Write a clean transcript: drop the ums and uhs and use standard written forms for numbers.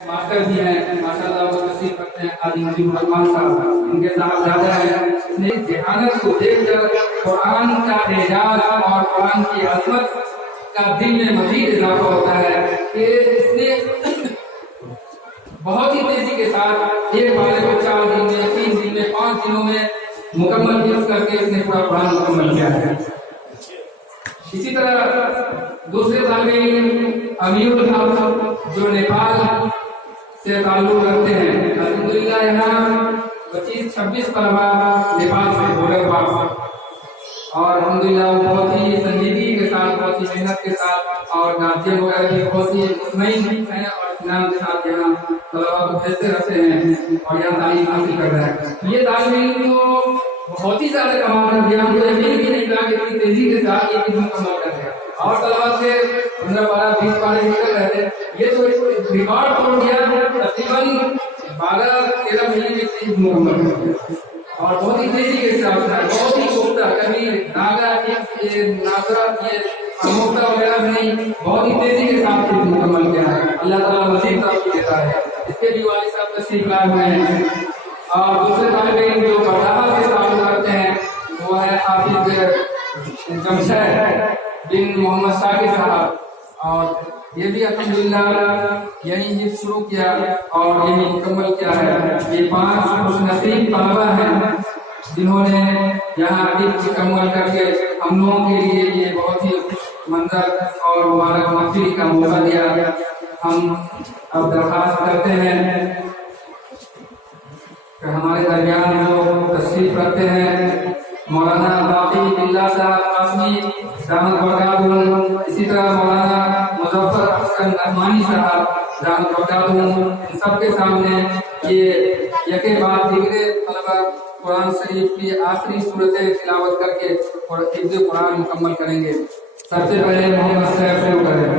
Master بھی ہیں ماشاءاللہ، وہ تشریف کرتے ہیں قاضی نجیب الرحمان صاحب، ان کے صاحبزادہ ہیں۔ اس نے ذہانت کو دیکھ کر قرآن کا اعجاز اور قرآن کی عظمت کا دل میں مزید اضافہ ہوتا ہے کہ اس نے بہت ہی تیزی کے ساتھ ایک بار کو 4 دن میں 3 دن میں 5 دنوں میں مکمل حفظ کر کے اس نے پورا قرآن مکمل کیا ہے۔ اسی طرح دوسرے طالب علم امیر الحق جو نیپال سے تعلق رکھتے ہیں، الحمدللہ یہاں 25-26 طلبا نیپال سے بورڈر پاس، اور الحمدللہ بہت ہی سنجیدگی کے ساتھ، بہت ہی محنت کے ساتھ، اور گارجین وغیرہ بھی بہت ہی مطمئن ہیں اور اطمینان کے ساتھ یہاں طلبا کو بھیجتے رہتے ہیں اور یہاں تعلیم حاصل کر رہے ہیں۔ یہ طالب علم تو بہت ہی زیادہ کمال کر دیا، ہم کو یقین بھی نہیں تھا کہ اتنی تیزی کے ساتھ یہ چیز مکمل کر دیا، اور طلبا سے 15-12-20 پارے نکل رہے تھے، یہ تو ریکارڈ توڑ دیا، تقریباً 12-13 مہینے میں سے مکمل کر دیا، اور بہت ہی تیزی کے ساتھ بہت ہی پختہ، کبھی ناگا آموختہ وغیرہ بھی نہیں، بہت ہی تیزی کے ساتھ مکمل کیا ہے۔ اللہ تعالیٰ مزید توفیق دیتا ہے۔ اس کے بھی والد صاحب تشریف لائے ہوئے ہیں، اور دوسرے طالب علم جو برداحا سے تعلق کرتے ہیں وہ ہے حافظ جمشید بن محمد شاکر صاحب، اور یہ بھی الحمدللہ یہی حفظ شروع کیا اور یہی مکمل کیا ہے۔ یہ 5 خوش نصیب طلبا ہیں جنہوں نے یہاں حفظ مکمل کر کے ہم لوگوں کے لیے یہ بہت ہی خوش منظر اور مبارک محفل کا موقع دیا۔ ہم اب درخواست کرتے ہیں کہ ہمارے درمیان جو تشریف رکھتے ہیں مولانا باقی بلّہ صاحب قاسمی دامت برکاتہ، اسی طرح مولانا مظفر حسن رحمانی صاحب دامت برکاتہ، ان سب کے سامنے یہ یکے بعد دیگرے طلبا قرآن شریف کی آخری صورتیں تلاوت کر کے حفظ قرآن مکمل کریں گے۔ سب سے پہلے محمد صاحب شروع کریں۔